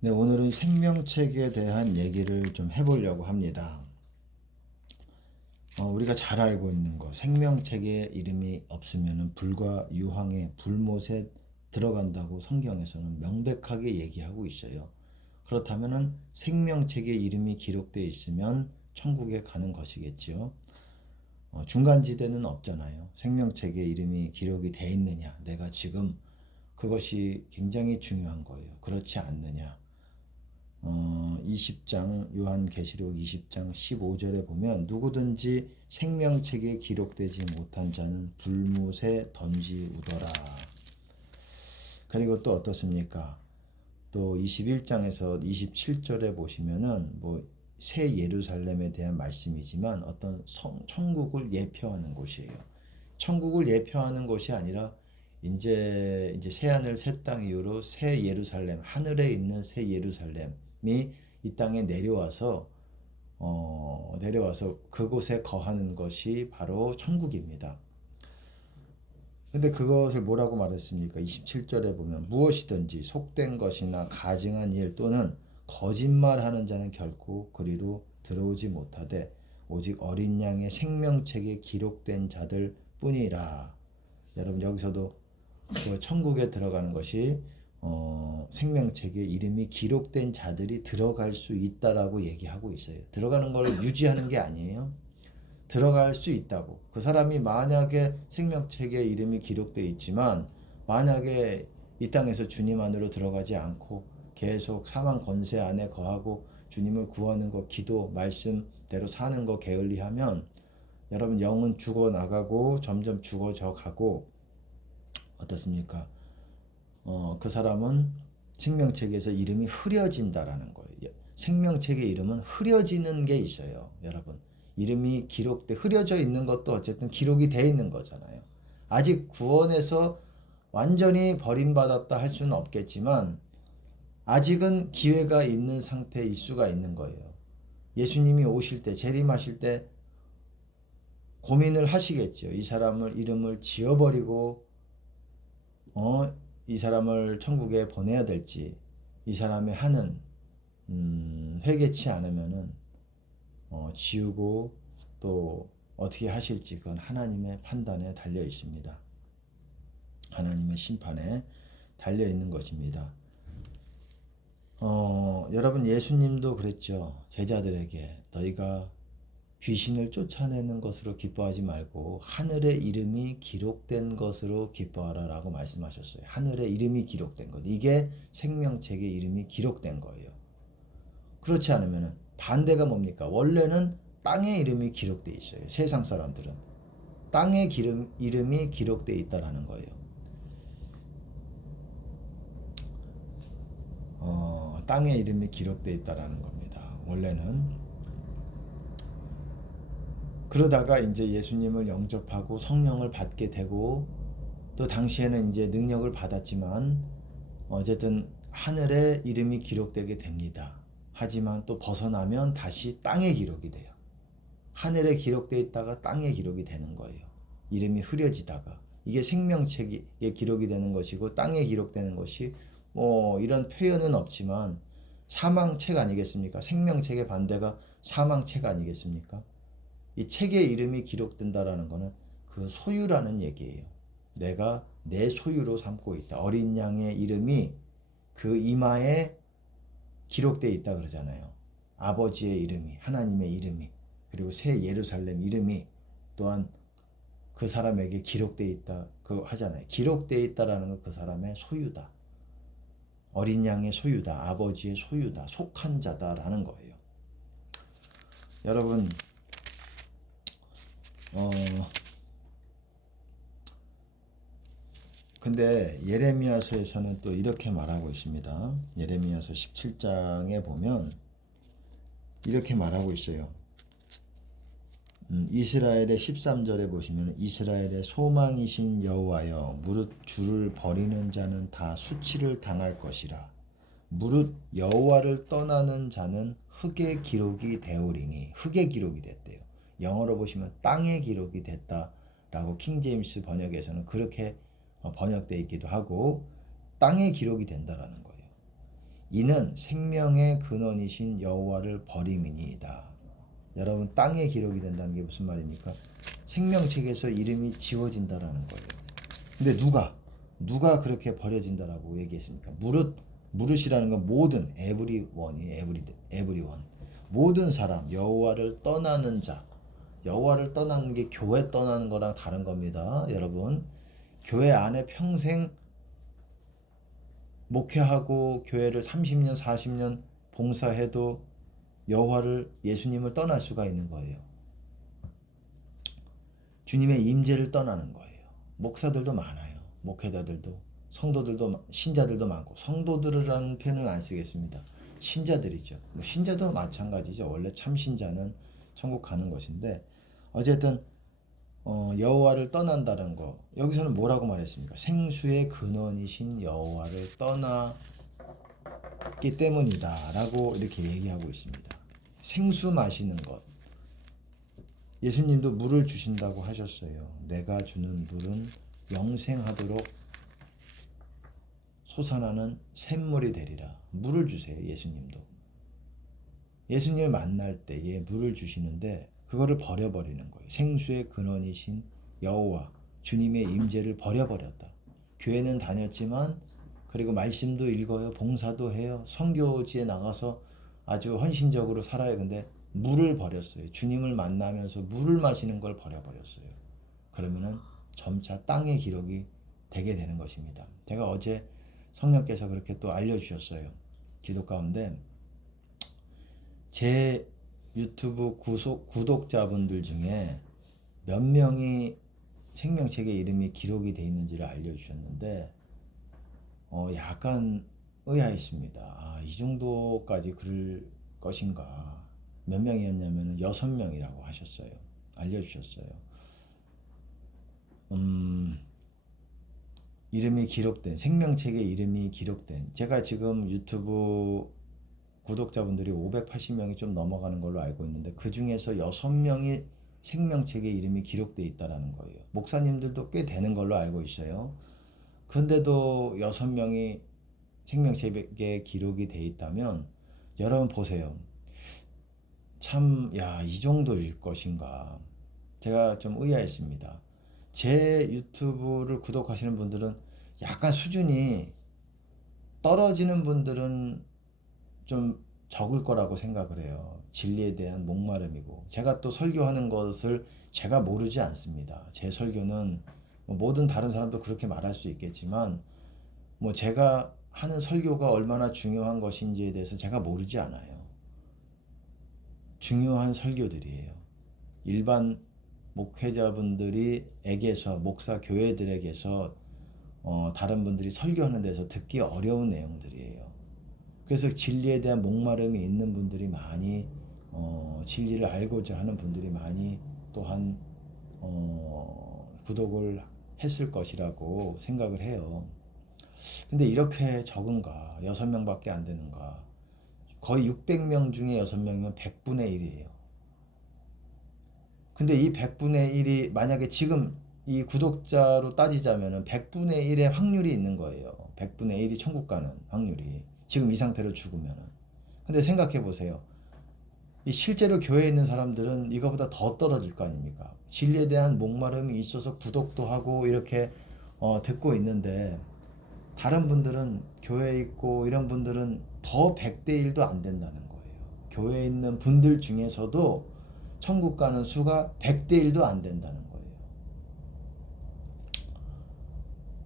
네, 오늘은 생명책에 대한 얘기를 좀 해보려고 합니다. 우리가 잘 알고 있는 거, 생명책에 이름이 없으면 불과 유황의 불못에 들어간다고 성경에서는 명백하게 얘기하고 있어요. 그렇다면 생명책에 이름이 기록되어 있으면 천국에 가는 것이겠지요. 중간지대는 없잖아요. 생명책에 이름이 기록이 돼 있느냐, 내가 지금 그것이 굉장히 중요한 거예요. 그렇지 않느냐. 20장 요한계시록 20장 15절에 보면 누구든지 생명책에 기록되지 못한 자는 불못에 던지우더라. 그리고 또 어떻습니까? 또 21장에서 27절에 보시면은 새 예루살렘에 대한 말씀이지만 어떤 천국을 예표하는 곳이에요. 천국을 예표하는 것이 아니라 이제 새 하늘 새 땅 이후로 새 예루살렘, 하늘에 있는 새 예루살렘이 이 땅에 내려와서 그곳에 거하는 것이 바로 천국입니다. 근데 그것을 뭐라고 말했습니까? 27절에 보면 무엇이든지 속된 것이나 가증한 일 또는 거짓말하는 자는 결코 그리로 들어오지 못하되 오직 어린 양의 생명책에 기록된 자들 뿐이라. 여러분 여기서도 그 천국에 들어가는 것이 생명책에 이름이 기록된 자들이 들어갈 수 있다라고 얘기하고 있어요. 들어가는 걸 유지하는 게 아니에요. 들어갈 수 있다고. 그 사람이 만약에 생명책에 이름이 기록되어 있지만 만약에 이 땅에서 주님 안으로 들어가지 않고 계속 사망 권세 안에 거하고 주님을 구하는 거, 기도, 말씀대로 사는 거 게을리하면 여러분 영은 죽어나가고 점점 죽어져 가고 어떻습니까? 그 사람은 생명책에서 이름이 흐려진다라는 거예요. 생명책의 이름은 흐려지는 게 있어요. 여러분 이름이 흐려져 있는 것도 어쨌든 기록이 돼 있는 거잖아요. 아직 구원에서 완전히 버림받았다 할 수는 없겠지만 아직은 기회가 있는 상태일 수가 있는 거예요. 예수님이 오실 때 재림하실 때 고민을 하시겠죠. 이 사람을 이름을 지워버리고 이 사람을 천국에 보내야 될지 이 사람의 하는 회개치 않으면은 지우고 또 어떻게 하실지 그건 하나님의 판단에 달려 있습니다. 하나님의 심판에 달려 있는 것입니다. 여러분 예수님도 그랬죠. 제자들에게 너희가 귀신을 쫓아내는 것으로 기뻐하지 말고 하늘에 이름이 기록된 것으로 기뻐하라 라고 말씀하셨어요. 하늘에 이름이 기록된 것. 이게 생명책에 이름이 기록된 거예요. 그렇지 않으면 반대가 뭡니까? 원래는 땅에 이름이 기록되어 있어요. 세상 사람들은. 땅에 이름이 기록되어 있다라는 거예요. 땅에 이름이 기록되어 있다라는 겁니다. 원래는. 그러다가 이제 예수님을 영접하고 성령을 받게 되고 또 당시에는 이제 능력을 받았지만 어쨌든 하늘에 이름이 기록되게 됩니다. 하지만 또 벗어나면 다시 땅에 기록이 돼요. 하늘에 기록되어 있다가 땅에 기록이 되는 거예요. 이름이 흐려지다가. 이게 생명책에 기록이 되는 것이고 땅에 기록되는 것이 이런 표현은 없지만 사망책 아니겠습니까? 생명책의 반대가 사망책 아니겠습니까? 이 책에 이름이 기록된다라는 것은 그 소유라는 얘기예요. 내가 내 소유로 삼고 있다. 어린 양의 이름이 그 이마에 기록되어 있다 그러잖아요. 아버지의 이름이, 하나님의 이름이, 그리고 새 예루살렘 이름이 또한 그 사람에게 기록되어 있다. 그 하잖아요. 기록되어 있다라는 건 그 사람의 소유다. 어린 양의 소유다. 아버지의 소유다. 속한 자다라는 거예요. 여러분 근데 예레미야서에서는 또 이렇게 말하고 있습니다. 예레미야서 17장에 보면 이렇게 말하고 있어요. 이스라엘의 13절에 보시면 이스라엘의 소망이신 여호와여 무릇 주를 버리는 자는 다 수치를 당할 것이라. 무릇 여호와를 떠나는 자는 흙의 기록이 되오리니. 흙의 기록이 됐대요. 영어로 보시면 땅의 기록이 됐다라고 킹제임스 번역에서는 그렇게 번역되어 있기도 하고 땅의 기록이 된다라는 거예요. 이는 생명의 근원이신 여호와를 버림이니이다. 여러분, 땅에 기록이 된다는 게 무슨 말입니까? 생명책에서 이름이 지워진다라는 거예요. 근데 누가 그렇게 버려진다라고 얘기했습니까? 무릇이라는 건 모든 에브리원이 에브리원 모든 사람, 여호와를 떠나는 자. 여호와를 떠나는 게 교회 떠나는 거랑 다른 겁니다. 여러분, 교회 안에 평생 목회하고 교회를 30년 40년 봉사해도 여호와를, 예수님을 떠날 수가 있는 거예요. 주님의 임재를 떠나는 거예요. 목사들도 많아요. 목회자들도, 성도들도, 신자들도 많고, 성도들이라는 표현은 안 쓰겠습니다. 신자들이죠. 신자도 마찬가지죠. 원래 참 신자는 천국 가는 것인데, 어쨌든 여호와를 떠난다는 거, 여기서는 뭐라고 말했습니까? 생수의 근원이신 여호와를 떠났기 때문이다 라고 이렇게 얘기하고 있습니다. 생수 마시는 것, 예수님도 물을 주신다고 하셨어요. 내가 주는 물은 영생하도록 솟아나는 샘물이 되리라. 물을 주세요. 예수님도. 예수님을 만날 때에 물을 주시는데 그거를 버려버리는 거예요. 생수의 근원이신 여호와, 주님의 임재를 버려버렸다. 교회는 다녔지만, 그리고 말씀도 읽어요. 봉사도 해요. 선교지에 나가서 아주 헌신적으로 살아요. 근데 물을 버렸어요. 주님을 만나면서 물을 마시는 걸 버려버렸어요. 그러면은 점차 땅의 기록이 되게 되는 것입니다. 제가 어제 성령께서 그렇게 또 알려주셨어요. 기도 가운데 제 유튜브 구독자분들 중에 몇 명이 생명책에 이름이 기록이 돼 있는지를 알려주셨는데 약간 의아했습니다. 이 정도까지 그럴 것인가. 몇 명이었냐면 6명이라고 하셨어요. 알려주셨어요. 이름이 기록된, 생명책에 이름이 기록된, 제가 지금 유튜브 구독자분들이 580명이 좀 넘어가는 걸로 알고 있는데, 그 중에서 6명이 생명책에 이름이 기록되어 있다는 거예요. 목사님들도 꽤 되는 걸로 알고 있어요. 근데도 6명이 생명책에 기록이 되어 있다면, 여러분 보세요. 참, 이 정도일 것인가. 제가 좀 의아했습니다. 제 유튜브를 구독하시는 분들은 약간 수준이 떨어지는 분들은 좀 적을 거라고 생각을 해요. 진리에 대한 목마름이고, 제가 또 설교하는 것을 제가 모르지 않습니다. 제 설교는 모든 다른 사람도 그렇게 말할 수 있겠지만, 제가 하는 설교가 얼마나 중요한 것인지에 대해서 제가 모르지 않아요. 중요한 설교들이에요. 일반 목회자분들에게서, 목사 교회들에게서 다른 분들이 설교하는 데서 듣기 어려운 내용들이에요. 그래서 진리에 대한 목마름이 있는 분들이 많이, 진리를 알고자 하는 분들이 많이 또한 구독을 했을 것이라고 생각을 해요. 근데 이렇게 적은가? 6명밖에 안 되는가? 거의 600명 중에 6명이면 100분의 1이에요. 근데 이 100분의 1이 만약에 지금 이 구독자로 따지자면 100분의 1의 확률이 있는 거예요. 100분의 1이 천국 가는 확률이. 지금 이 상태로 죽으면은. 근데 생각해 보세요. 이 실제로 교회에 있는 사람들은 이거보다 더 떨어질 거 아닙니까? 진리에 대한 목마름이 있어서 구독도 하고 이렇게 듣고 있는데, 다른 분들은, 교회에 있고 이런 분들은 더 100대 1도 안 된다는 거예요. 교회에 있는 분들 중에서도 천국 가는 수가 100대 1도 안 된다는 거예요.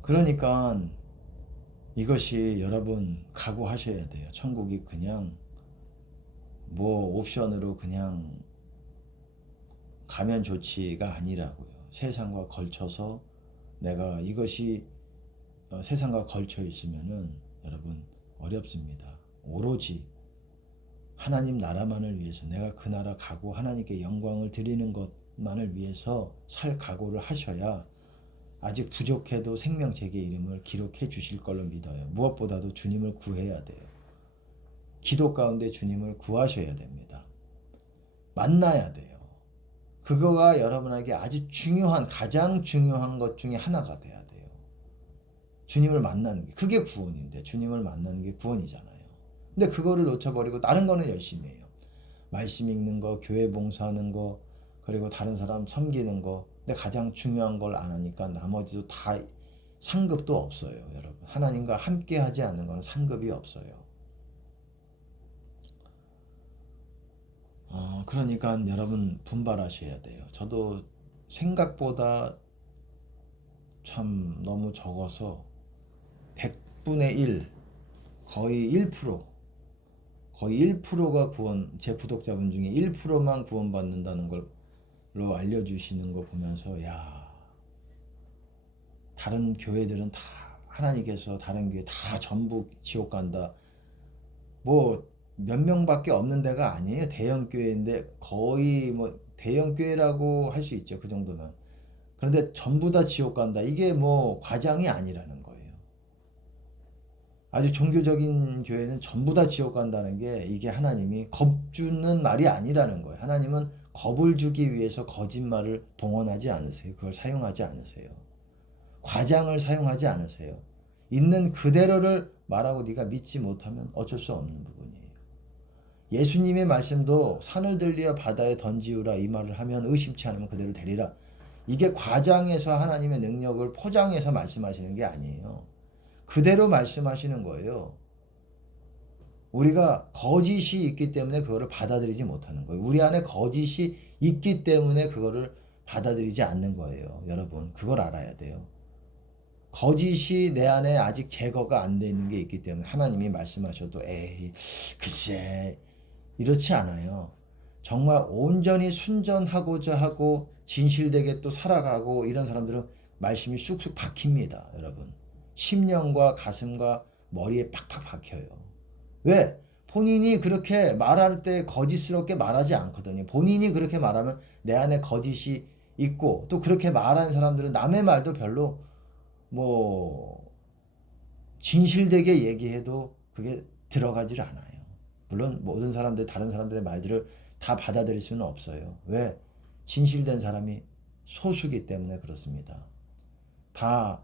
그러니까 이것이 여러분 각오하셔야 돼요. 천국이 그냥 옵션으로 그냥 가면 좋지가 아니라고요. 세상과 걸쳐서 내가 이것이 세상과 걸쳐 있으면은 여러분 어렵습니다. 오로지 하나님 나라만을 위해서, 내가 그 나라 가고 하나님께 영광을 드리는 것만을 위해서 살 각오를 하셔야 아직 부족해도 생명책의 이름을 기록해 주실 걸로 믿어요. 무엇보다도 주님을 구해야 돼요. 기도 가운데 주님을 구하셔야 됩니다. 만나야 돼요. 그거가 여러분에게 아주 중요한, 가장 중요한 것 중에 하나가 돼야 돼요. 주님을 만나는 게, 그게 구원인데, 주님을 만나는 게 구원이잖아요. 근데 그거를 놓쳐버리고 다른 거는 열심히 해요. 말씀 읽는 거, 교회 봉사하는 거, 그리고 다른 사람 섬기는 거. 근데 가장 중요한 걸 안 하니까 나머지도 다 상급도 없어요, 여러분. 하나님과 함께 하지 않는 거는 상급이 없어요. 그러니까 여러분 분발하셔야 돼요. 저도 생각보다 참 너무 적어서 100분의 1, 거의 1%, 거의 1%가 제 구독자분 중에 1%만 구원받는다는 걸로 알려주시는 거 보면서, 야, 다른 교회들은 다 하나님께서 다른 교회 다 전부 지옥 간다. 뭐 몇 명밖에 없는 데가 아니에요. 대형 교회인데 거의 뭐 대형 교회라고 할 수 있죠. 그 정도면. 그런데 전부 다 지옥 간다. 이게 뭐 과장이 아니라는 거예요. 아주 종교적인 교회는 전부 다 지옥 간다는 게 이게 하나님이 겁주는 말이 아니라는 거예요. 하나님은 겁을 주기 위해서 거짓말을 동원하지 않으세요. 그걸 사용하지 않으세요. 과장을 사용하지 않으세요. 있는 그대로를 말하고 네가 믿지 못하면 어쩔 수 없는 부분이에요. 예수님의 말씀도 산을 들리어 바다에 던지우라 이 말을 하면 의심치 않으면 그대로 되리라. 이게 과장해서 하나님의 능력을 포장해서 말씀하시는 게 아니에요. 그대로 말씀하시는 거예요. 우리가 거짓이 있기 때문에 그거를 받아들이지 못하는 거예요. 우리 안에 거짓이 있기 때문에 그거를 받아들이지 않는 거예요. 여러분, 그걸 알아야 돼요. 거짓이 내 안에 아직 제거가 안 돼 있는 게 있기 때문에 하나님이 말씀하셔도 에이, 글쎄, 이렇지 않아요. 정말 온전히 순전하고자 하고 진실되게 또 살아가고 이런 사람들은 말씀이 쑥쑥 박힙니다. 여러분. 심령과 가슴과 머리에 팍팍 박혀요. 왜? 본인이 그렇게 말할 때 거짓스럽게 말하지 않거든요. 본인이 그렇게 말하면 내 안에 거짓이 있고 또 그렇게 말하는 사람들은 남의 말도 별로 뭐 진실되게 얘기해도 그게 들어가질 않아요. 물론 모든 사람들, 다른 사람들의 말들을 다 받아들일 수는 없어요. 왜? 진실된 사람이 소수기 때문에 그렇습니다. 다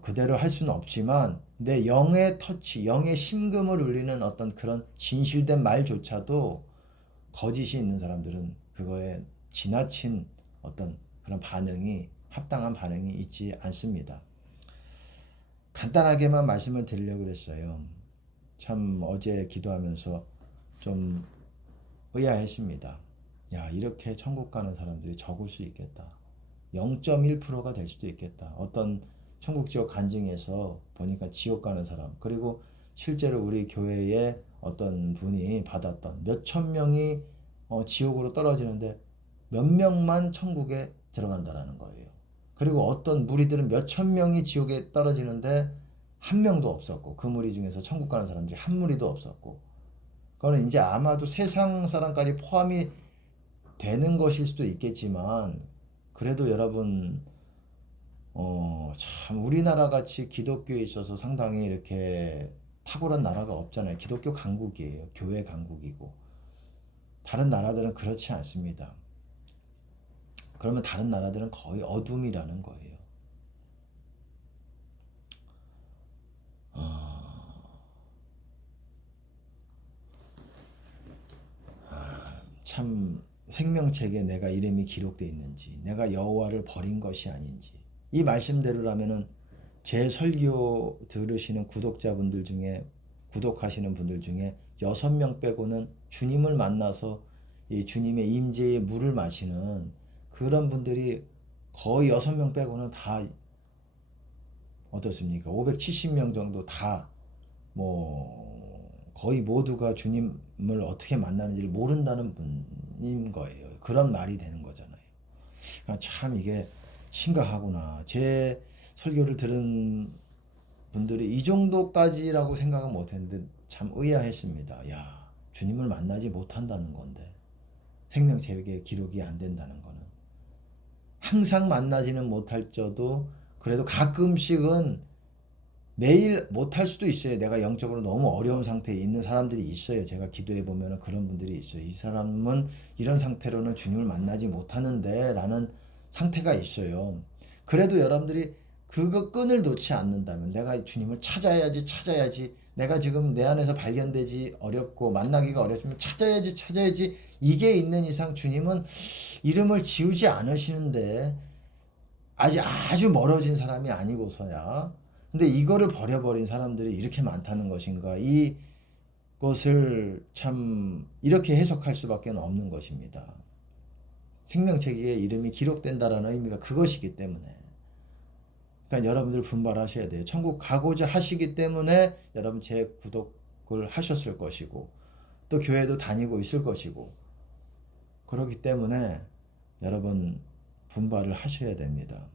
그대로 할 수는 없지만 내 영의 터치, 영의 심금을 울리는 어떤 그런 진실된 말조차도 거짓이 있는 사람들은 그거에 지나친 어떤 그런 반응이, 합당한 반응이 있지 않습니다. 간단하게만 말씀을 드리려고 그랬어요. 참 어제 기도하면서 좀 의아했습니다. 야, 이렇게 천국 가는 사람들이 적을 수 있겠다. 0.1%가 될 수도 있겠다. 어떤 천국 지옥 간증에서 보니까 지옥 가는 사람, 그리고 실제로 우리 교회에 어떤 분이 받았던 몇천 명이 지옥으로 떨어지는데 몇 명만 천국에 들어간다라는 거예요. 그리고 어떤 무리들은 몇천 명이 지옥에 떨어지는데 한 명도 없었고, 그 무리 중에서 천국 가는 사람들이 한 무리도 없었고, 그거는 이제 아마도 세상 사람까지 포함이 되는 것일 수도 있겠지만, 그래도 여러분, 참 우리나라 같이 기독교에 있어서 상당히 이렇게 탁월한 나라가 없잖아요. 기독교 강국이에요. 교회 강국이고. 다른 나라들은 그렇지 않습니다. 그러면 다른 나라들은 거의 어둠이라는 거예요. 참 생명책에 내가 이름이 기록되어 있는지, 내가 여호와를 버린 것이 아닌지, 이 말씀대로라면은 제 설교 들으시는 구독자분들 중에, 구독하시는 분들 중에 6명 빼고는 주님을 만나서 이 주님의 임재의 물을 마시는 그런 분들이 거의 6명 빼고는 다 어떻습니까? 570명 정도 다 뭐 거의 모두가 주님을 어떻게 만나는지를 모른다는 분인 거예요. 그런 말이 되는 거잖아요. 그러니까 참 이게 심각하구나. 제 설교를 들은 분들이 이 정도까지라고 생각은 못했는데 참 의아했습니다. 야, 주님을 만나지 못한다는 건데, 생명책에 기록이 안 된다는 거는, 항상 만나지는 못할지어도 그래도 가끔씩은 매일 못할 수도 있어요. 내가 영적으로 너무 어려운 상태에 있는 사람들이 있어요. 제가 기도해 보면 그런 분들이 있어요. 이 사람은 이런 상태로는 주님을 만나지 못하는데 라는 상태가 있어요. 그래도 여러분들이 그거 끈을 놓지 않는다면, 내가 주님을 찾아야지 내가 지금 내 안에서 발견되지 어렵고 만나기가 어렵지만 찾아야지 이게 있는 이상 주님은 이름을 지우지 않으시는데 아주 멀어진 사람이 아니고서야 근데 이거를 버려버린 사람들이 이렇게 많다는 것인가 이것을 참 이렇게 해석할 수밖에 없는 것입니다. 생명책에 이름이 기록된다라는 의미가 그것이기 때문에 그러니까 여러분들 분발하셔야 돼요. 천국 가고자 하시기 때문에 여러분 제 구독을 하셨을 것이고 또 교회도 다니고 있을 것이고 그렇기 때문에 여러분 분발을 하셔야 됩니다.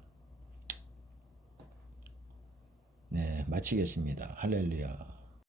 네, 마치겠습니다. 할렐루야.